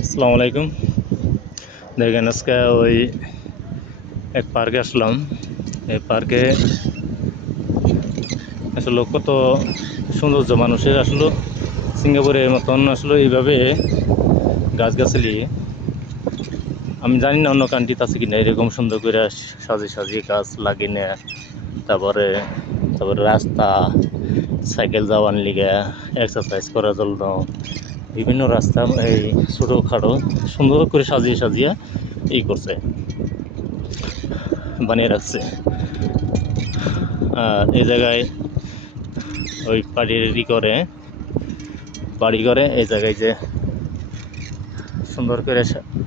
আসসালামু আলাইকুম। দেখেন আজকে ওই এক পার্কে আসলাম। এই পার্কে আসলে কত সৌন্দর্য, মানুষের আসলে সিঙ্গাপুরের মতন আসলে এইভাবে গাছগাছালি আমি জানি না অন্য কান্ট্রিতে আছে কিনা এরকম সুন্দর করে সাজিয়ে সাজিয়ে গাছ লাগিয়ে নেয়। তারপরে তারপরে রাস্তা, সাইকেল যাওয়ার লিগে, এক্সারসাইজ করার জন্য বিভিন্ন রাস্তা এই ছোটোখাটো সুন্দর করে সাজিয়ে সাজিয়ে করছে, বানিয়ে রাখছে। আর এই জায়গায় ওই বাড়ি করে এই জায়গায় যে সুন্দর করে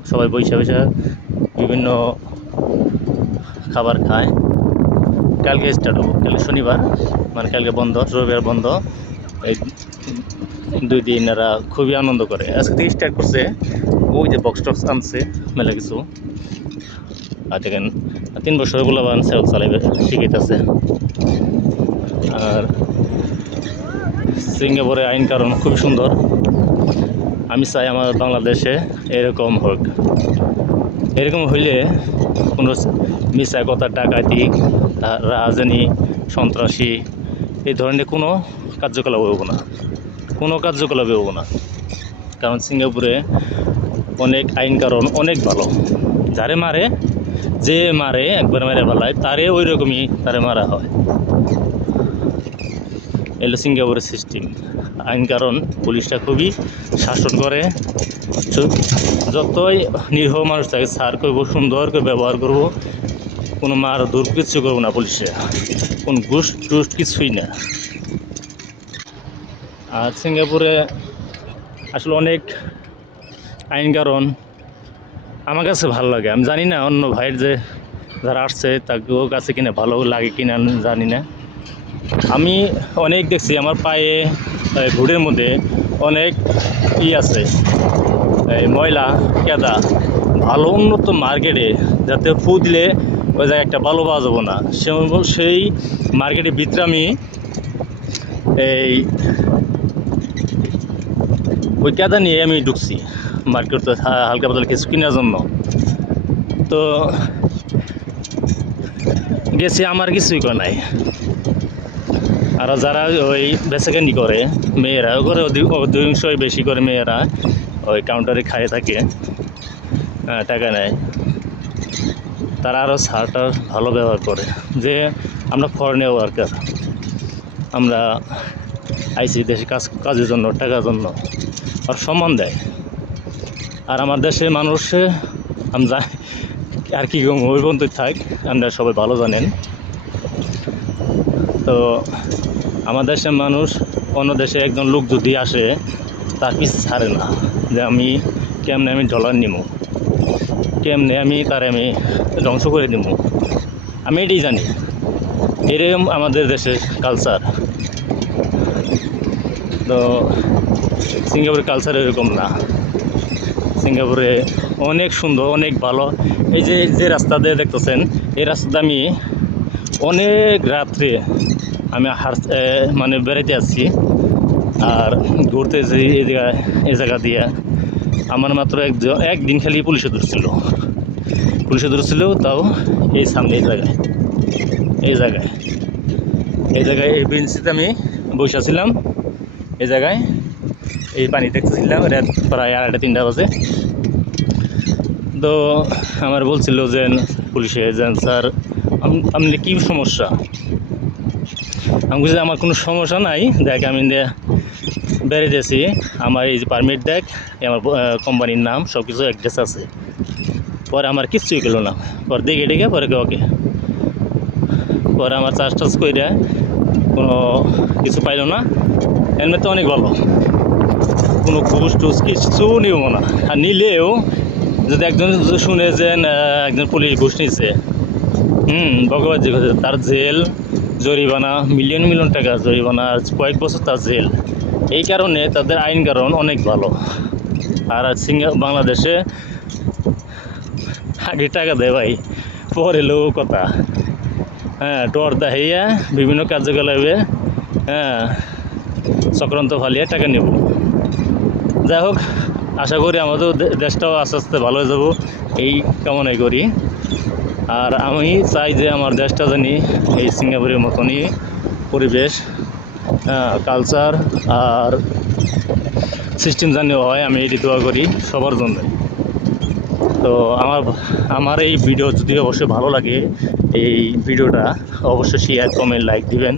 সবাই বৈশা বৈশা বিভিন্ন খাবার খায়। কালকে স্টার্ট হবো, কালকে শনিবার, মানে কালকে বন্ধ, রবিবার বন্ধ। এই 2 দিন এরা খুবই আনন্দ করে। আজকে থেকে স্টার্ট করছে। ওই যে বক্স টক্স আনছে মেলা কিছু। আর দেখেন 3 বছর গোলাবান সেল চালাইবে শিখাইতেছে। আর সিঙ্গাপুরের আইন কারণ খুবই সুন্দর। আমি চাই আমার বাংলাদেশে এরকম হোক। এরকম হইলে কোনো মিছা কথা, ডাকাতি, রাজধানী, সন্ত্রাসী এই ধরনের কোনো কার্যকলাপ হইব না, কারণ সিঙ্গাপুরে অনেক আইন কারণ অনেক ভালো। যে মারে একবার মেরে ফেলায় তারে ওই রকমই তারে মারা হয়। এলো সিঙ্গাপুরের সিস্টেম। আইন কারণ পুলিশটা খুবই শাসন করে। যতই নিরীহ মানুষ থাকে সার করবো, সুন্দর করে ব্যবহার করবো, কোনো মার দূর কিছু করবো না পুলিশে, কোন ঘুষ টুস কিছুই না। আর সিঙ্গাপুরে আসলে অনেক আইন কারণ আমার কাছে ভালো লাগে। আমি জানি না অন্য ভাইয়ের যে যারা আসছে তাকেও কাছে কিনা ভালো লাগে কিনা জানি না। আমি অনেক দেখছি আমার পায়ে ঘুড়ের মধ্যে অনেক আছে, এই ময়লা কেদা। ভালো উন্নত মার্কেটে যাতে ফু দিলে ওই জায়গায় একটা ভালো পাওয়া যাবো না, সেই মার্কেটের ভিতরে আমি এই ওই কেদা নিয়ে আমি ঢুকছি মার্কেট, হালকা পাতলা কিছু কেনার জন্য। তো গেছি, আমার কিছুই করে নাই। আর যারা ওই বেচাকেনি করে মেয়েরাও করে, অধিকাংশই বেশি করে মেয়েরা ওই কাউন্টারে খাইয়ে থাকে, টাকা নেয়। তারা আরও ছাড়টা ভালো ব্যবহার করে যে আমরা ফরেন ওয়ার্কার, আমরা আইসি দেশে কাজের জন্য, টাকার জন্য, আর সম্মান দেয়। আর আমার দেশের মানুষে আমি আর কি ওই পর্যন্তই থাক, আমরা সবাই ভালো জানেন। তো আমার দেশের মানুষ অন্য দেশে একজন লোক যদি আসে তার পিছু ছাড়ে না, যে আমি কেমনে ডলার নিব, কেমনে আমি ধ্বংস করে দিব। আমি এটাই জানি, এরকম আমাদের দেশের কালচার। তো সিঙ্গাপুরের কালচার এরকম না। সিঙ্গাপুরে অনেক সুন্দর, অনেক ভালো। এই যে রাস্তা দিয়ে দেখতেছেন, এই রাস্তাতে আমি অনেক রাত্রে আমি মানে বেড়াইতে আসছি আর ঘুরতে যে এই জায়গা দিয়ে আমার মাত্র একদিন খালি পুলিশে ধরছিল, তাও এই সামনে এই জায়গায় এই বেঞ্চিতে আমি বসেছিলাম। এই জায়গায় এই পানি দেখতেছিলাম, রাত প্রায় 2:30-3টা বাজে। তো আমার বলছিল যে পুলিশে যে স্যার আপনি কী সমস্যা। আমি বলছি আমার কোনো সমস্যা নাই, দেখ আমি বেরিয়েছি, আমার এই যে পারমিট দেখ, আমার কোম্পানির নাম সব কিছু অ্যাড্রেস আছে। পরে আমার কিচ্ছুই গেলো না, পরে ডেকে পরে ওকে, পরে আমার চার্জ করে কোনো কিছু পাইল না। এমনিতে অনেক ভালো, কোনো ঘুষ টুস কিছু নিব না। আর নিলেও যদি একজন শুনে যে একজন পুলিশ ঘুষ নিচ্ছে, ভগবান যে তার জেল, জরিমানা, মিলিয়ন টাকা জরিমানা, আর কয়েক বছর তার জেল। এই কারণে তাদের আইন কারণ অনেক ভালো। আর বাংলাদেশে আগে টাকা দেয় ভাই, পরে লোক কথা, ডর দেখাইয়া বিভিন্ন কার্যকলাপে চক্রান্ত ফালিয়ে টাকা নেব। যাই হোক, আশা করি আমাদের দেশটাও আস্তে আস্তে ভালো হয়ে যাব, এই কামনাই করি। আর আমি চাই যে আমার দেশটা জানি এই সিঙ্গাপুরের মতনই পরিবেশ, কালচার আর সিস্টেম জানিও হয়, আমি এটি দোয়া করি সবার জন্য। তো আমার এই ভিডিও যদি অবশ্যই ভালো লাগে, এই ভিডিওটা অবশ্যই শেয়ার কমেন্ট লাইক দিবেন।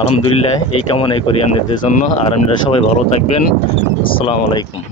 আলহামদুলিল্লাহ এই কামনাই করি আপনাদের জন্য। আর আপনারা সবাই ভালো থাকবেন। আসসালামু আলাইকুম।